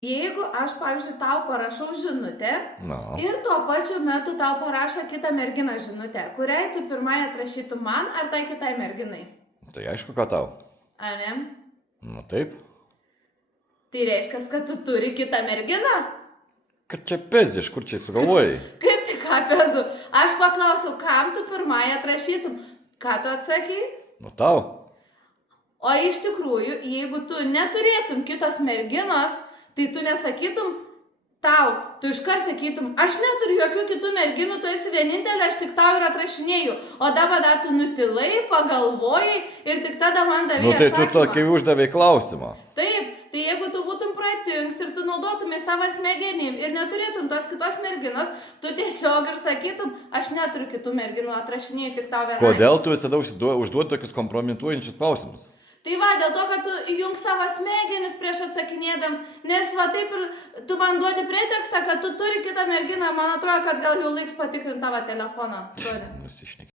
Jeigu aš, pavyzdžiui, tau parašau žinutę Na, ir tuo pačiu metu tau parašo kitą merginą žinutę, kuriai tu pirmai atrašytum man ar tai kitai merginai? tai aišku, ką tau. Ar ne? Nu taip. Tai reiškia, kad tu turi kitą merginą? Kad čia pezdiš, kur čia sugalvojai? Kaip tik apezu? Aš paklausiau, kam tu pirmai atrašytum? Ką tu atsakai? Nu tau. O iš tikrųjų, jeigu tu neturėtum kitos merginos, tai tu nesakytum tau, tu iškart sakytum, aš neturiu jokių kitų merginų, tu esi vienintelė, aš tik tau ir atrašinėju. O dabar dar tu nutilai, pagalvojai ir tik tada man davė Nu tai tu atsakymą. tokį uždavai klausimą. Taip, tai jeigu tu būtum protingas ir tu naudotumai savo smegenim ir neturėtum tos kitos merginos, tu tiesiog ir sakytum, aš neturiu kitų merginų, atrašinėju tik tau vienai. Kodėl tu visada užduodi tokius kompromituojančius klausimus? Tai va, dėl to, kad tu įjung savo smegenis prieš atsakinėdams, nes va taip ir tu man duodi pretekstą, kad tu turi kitą merginą, man atrodo, kad gal jau laiks patikrinti tavo telefoną. Nusišneki.